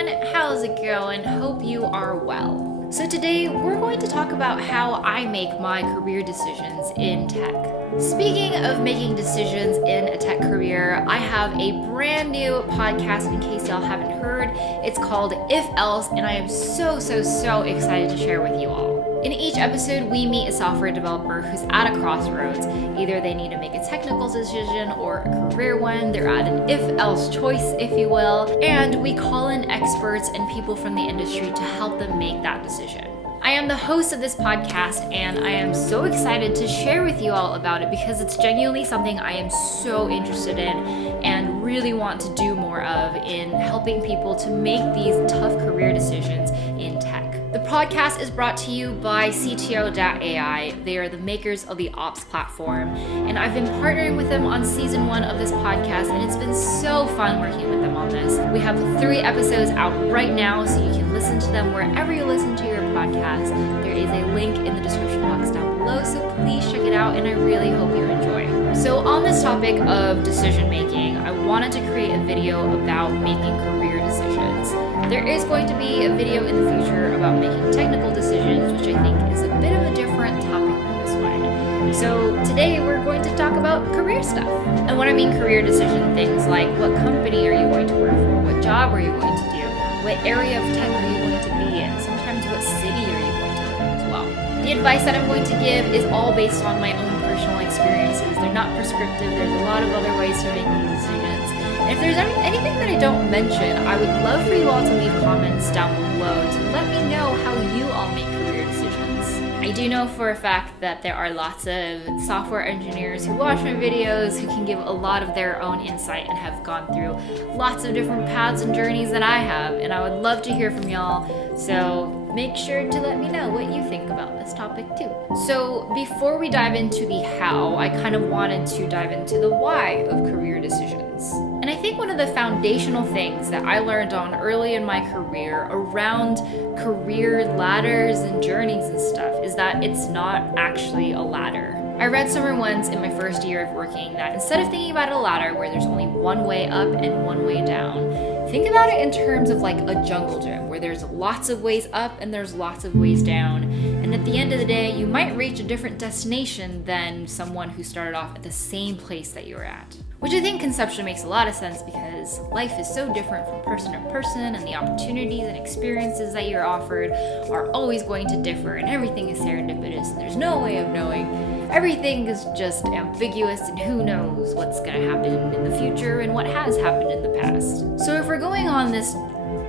everyone, how's it going? Hope you are well. So today we're going to talk about how I make my career decisions in tech. Speaking of making decisions in a tech career, I have a brand new podcast in case y'all haven't heard. It's called If Else, and I am so excited to share with you all. In each episode, we meet a software developer who's at a crossroads. Either they need to make a technical decision or a career one. They're at an if-else choice, if you will. And we call in experts and people from the industry to help them make that decision. I am the host of this podcast, and I am so excited to share with you all about it because it's genuinely something I am so interested in and really want to do more of in helping people to make these tough career decisions in tech. The podcast is brought to you by CTO.ai. They are the makers of the Ops platform, and I've been partnering with them on season 1 of this podcast, and it's been so fun working with them on this. We have 3 episodes out right now, so you can listen to them wherever you listen to your podcast. There is a link in the description box down below, so please check it out, and I really hope you enjoy. So on this topic of decision making, I wanted to create a video about making career decisions. There is going to be a video in the future about making technical decisions, which I think is a bit of a different topic than this one. So today we're going to talk about career stuff. And when I mean career decision, things like what company are you going to work for, what job are you going to do, what area of tech are you going to be in, sometimes what city are you going to live in as well. The advice that I'm going to give is all based on my own personal experiences. They're not prescriptive. There's a lot of other ways to make these decisions. And if there's anything that I don't mention, I would love for you all to leave comments down below to let me know how you all make career decisions. I do know for a fact that there are lots of software engineers who watch my videos who can give a lot of their own insight and have gone through lots of different paths and journeys that I have, and I would love to hear from y'all. So make sure to let me know what you think about this topic too. So before we dive into the how, I kind of wanted to dive into the why of career decisions. And I think one of the foundational things that I learned on early in my career around career ladders and journeys and stuff is that it's not actually a ladder. I read somewhere once in my first year of working that instead of thinking about a ladder where there's only one way up and one way down, think about it in terms of like a jungle gym where there's lots of ways up and there's lots of ways down. And at the end of the day, you might reach a different destination than someone who started off at the same place that you were at. Which I think conceptually makes a lot of sense because life is so different from person to person, and the opportunities and experiences that you're offered are always going to differ, and everything is serendipitous, and there's no way of knowing. Everything is just ambiguous, and who knows what's going to happen in the future and what has happened in the past. So if we're going on this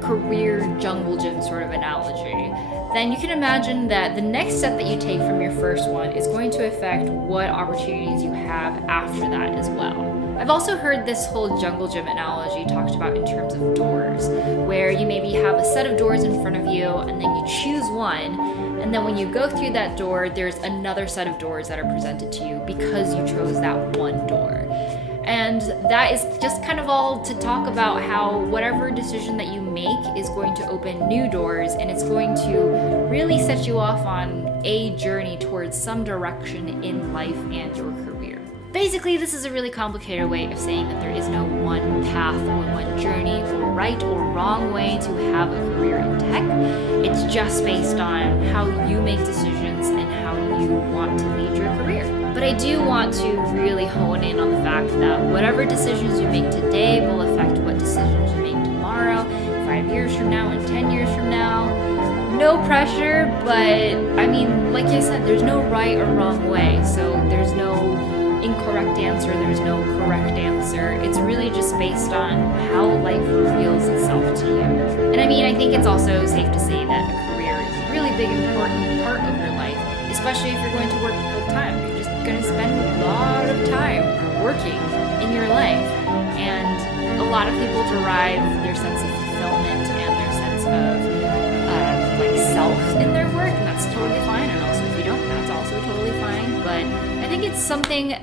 career jungle gym sort of analogy, then you can imagine that the next step that you take from your first one is going to affect what opportunities you have after that as well. I've also heard this whole jungle gym analogy talked about in terms of doors, where you maybe have a set of doors in front of you and then you choose one, and then when you go through that door, there's another set of doors that are presented to you because you chose that one door. And that is just kind of all to talk about how whatever decision that you make is going to open new doors, and it's going to really set you off on a journey towards some direction in life and your career. Basically, this is a really complicated way of saying that there is no one path or one journey or right or wrong way to have a career in tech. It's just based on how you make decisions and how you want to lead your career. But I do want to really hone in on the fact that whatever decisions you make today will affect what decisions you make tomorrow, 5 years from now, and 10 years from now. No pressure, but I mean, like I said, there's no right or wrong way, so there's no incorrect answer, there's no correct answer. It's really just based on how life reveals itself to you. And I mean, I think it's also safe to say that a career is a really big, important part of your life, especially if you're going to work full time. You're just going to spend a lot of time working in your life. And a lot of people derive their sense of fulfillment and their sense of self in their work, and that's totally fine. And also if you don't, that's also totally fine. But I think it's something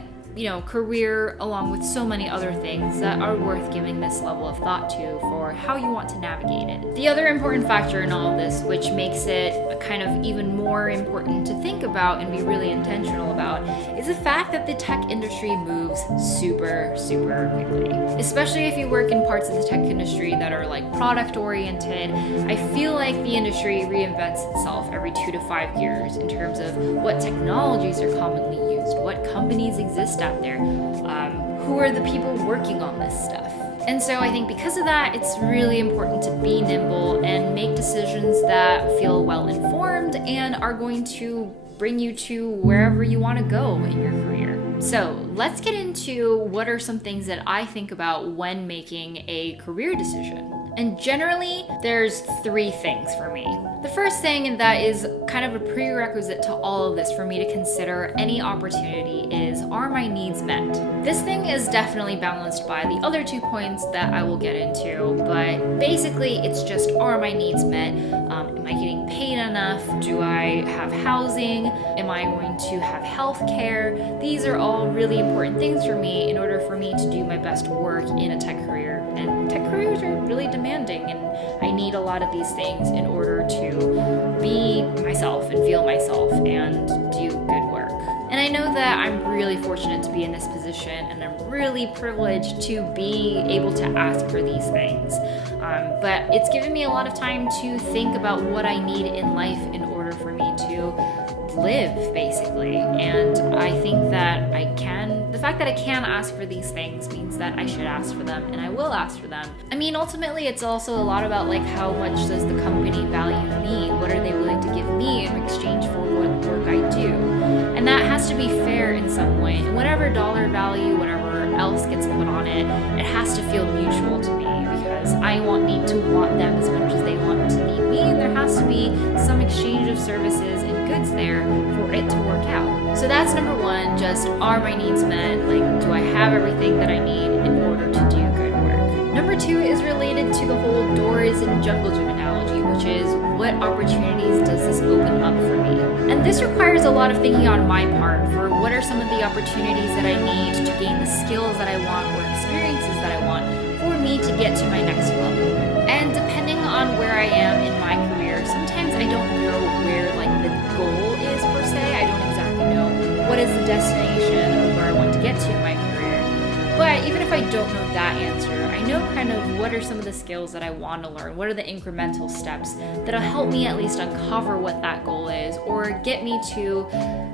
career, along with so many other things that are worth giving this level of thought to for how you want to navigate it. The other important factor in all of this, which makes it kind of even more important to think about and be really intentional about, is the fact that the tech industry moves super, super quickly. Especially if you work in parts of the tech industry that are like product oriented, I feel like the industry reinvents itself every 2 to 5 years in terms of what technologies are commonly used, what companies exist out there, who are the people working on this stuff. And so I think because of that, it's really important to be nimble and make decisions that feel well informed and are going to bring you to wherever you want to go in your career. So let's get into what are some things that I think about when making a career decision. And generally, there's 3 things for me. The first thing that is kind of a prerequisite to all of this for me to consider any opportunity is, are my needs met? This thing is definitely balanced by the other 2 points that I will get into, but basically it's just, are my needs met? Am I getting paid enough? Do I have housing? Am I going to have health care? These are all really important things for me in order for me to do my best work in a tech career. And tech careers are really demanding, and I need a lot of these things in order to be myself and feel myself and do good work. And I know that I'm really fortunate to be in this position, and I'm really privileged to be able to ask for these things. But it's given me a lot of time to think about what I need in life in order for me to live, basically. And I think that the fact that I can ask for these things means that I should ask for them, and I will ask for them. I mean, ultimately, it's also a lot about like, how much does the company value me? What are they willing to give me in exchange for what work I do? And that has to be fair in some way. And whatever dollar value, whatever else gets put on it, it has to feel mutual to me, because I need to want them as much as they want to need me, and there has to be some exchange of services and goods there for it to work out. So that's number 1, just, are my needs met? Like, do I have everything that I need in order to do good work? Number 2 is related to the whole doors and jungle gym analogy, which is, what opportunities does this open up for me? And this requires a lot of thinking on my part for what are some of the opportunities that I need to gain the skills that I want or experiences that I want for me to get to my next level. And depending on where I am in my career, sometimes I don't know where like the goal is per se. I don't exactly know what is the destination of where I want to get to in my career. But even if I don't know that answer, I know kind of what are some of the skills that I want to learn, what are the incremental steps that'll help me at least uncover what that goal is, or get me to,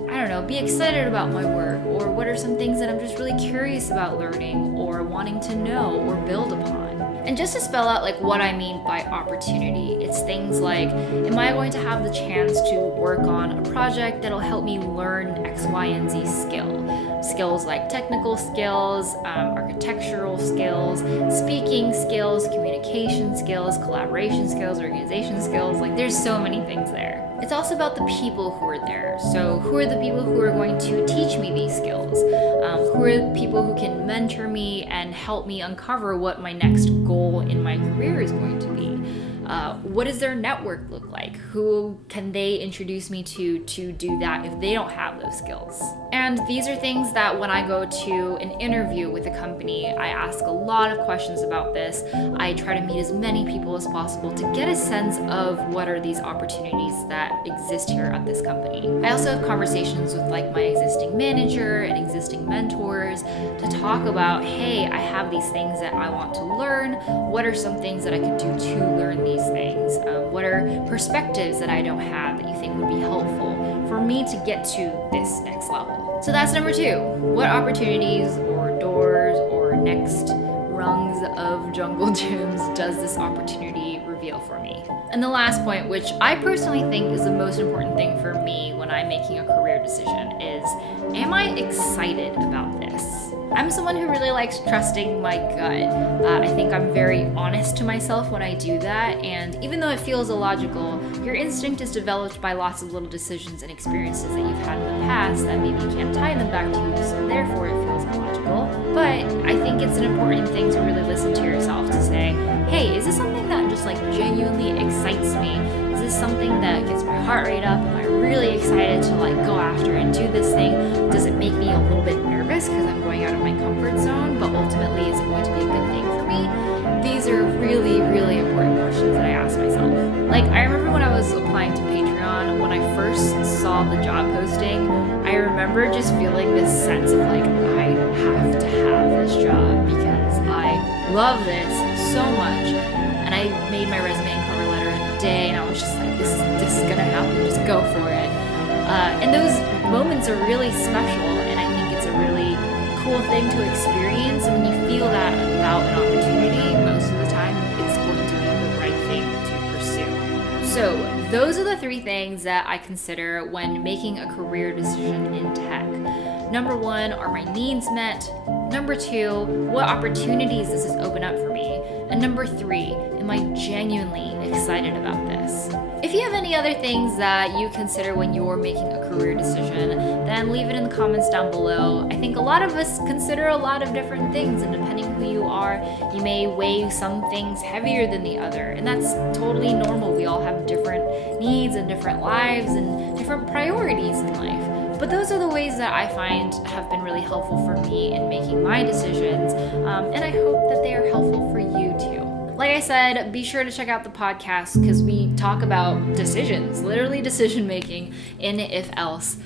I don't know, be excited about my work, or what are some things that I'm just really curious about learning or wanting to know or build upon. And just to spell out like what I mean by opportunity, it's things like, am I going to have the chance to work on a project that'll help me learn X, Y, and Z skills like technical skills, architectural skills, speaking skills, communication skills, collaboration skills, organization skills. Like, there's so many things there. It's also about the people who are there. So who are the people who are going to teach me these skills? Who are the people who can mentor me and help me uncover what my next goal in my career is going to be? What does their network look like? Who can they introduce me to do that if they don't have those skills? And these are things that when I go to an interview with a company, I ask a lot of questions about this. I try to meet as many people as possible to get a sense of what are these opportunities that exist here at this company. I also have conversations with like my existing manager and existing mentors to talk about, hey, I have these things that I want to learn. What are some things that I could do to learn these things? What are perspectives that I don't have that you think would be helpful for me to get to this next level? So that's number 2. What opportunities or doors or next rungs of jungle gyms does this opportunity reveal for me? And the last point, which I personally think is the most important thing for me when I'm making a career decision, is, am I excited about this? I'm someone who really likes trusting my gut. I think I'm very honest to myself when I do that, and even though it feels illogical, your instinct is developed by lots of little decisions and experiences that you've had in the past that maybe you can't tie them back to, so therefore it feels illogical. But I think it's an important thing to really listen to yourself to say, hey, is this something that just like genuinely excites me? Is this something that gets my heart rate up? Am I really excited to like go after and do this thing? Does it make me a little bit nervous? nervous because I'm going out of my comfort zone, but ultimately is it going to be a good thing for me? These are really, really important questions that I ask myself. Like, I remember when I was applying to Patreon, when I first saw the job posting, I remember just feeling this sense of like, I have to have this job because I love this so much. And I made my resume and cover letter in a day, and I was just like, this is gonna happen, just go for it. And those moments are really special, and I think it's a really cool thing to experience. And when you feel that about an opportunity, most of the time it's going to be the right thing to pursue. So those are the 3 things that I consider when making a career decision in tech. Number 1, are my needs met? Number 2, what opportunities does this open up for me? And number 3, am I genuinely excited about this? If you have any other things that you consider when you're making a career decision, then leave it in the comments down below. I think a lot of us consider a lot of different things, and depending who you are, you may weigh some things heavier than the other, and that's totally normal. We all have different needs and different lives and different priorities in life. But those are the ways that I find have been really helpful for me in making my decisions, and I hope that they are helpful for you too. Like I said, be sure to check out the podcast because we talk about decisions, literally decision making in If Else.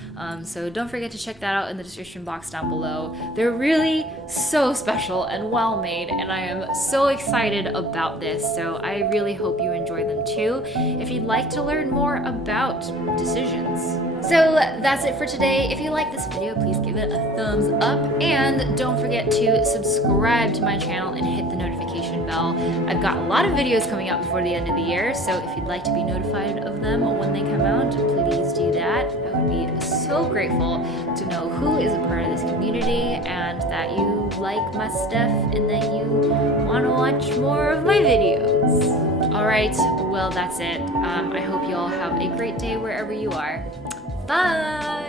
So don't forget to check that out in the description box down below. They're really so special and well made, and I am so excited about this. So I really hope you enjoy them too if you'd like to learn more about decisions. So that's it for today. If you like this video, please give it a thumbs up, and don't forget to subscribe to my channel and hit the notification bell. I've got a lot of videos coming out before the end of the year, so if you'd like to be notified of them when they come out, please do that. I would be so grateful to know who is a part of this community and that you like my stuff and that you want to watch more of my videos. Alright, well that's it. I hope you all have a great day wherever you are. Bye!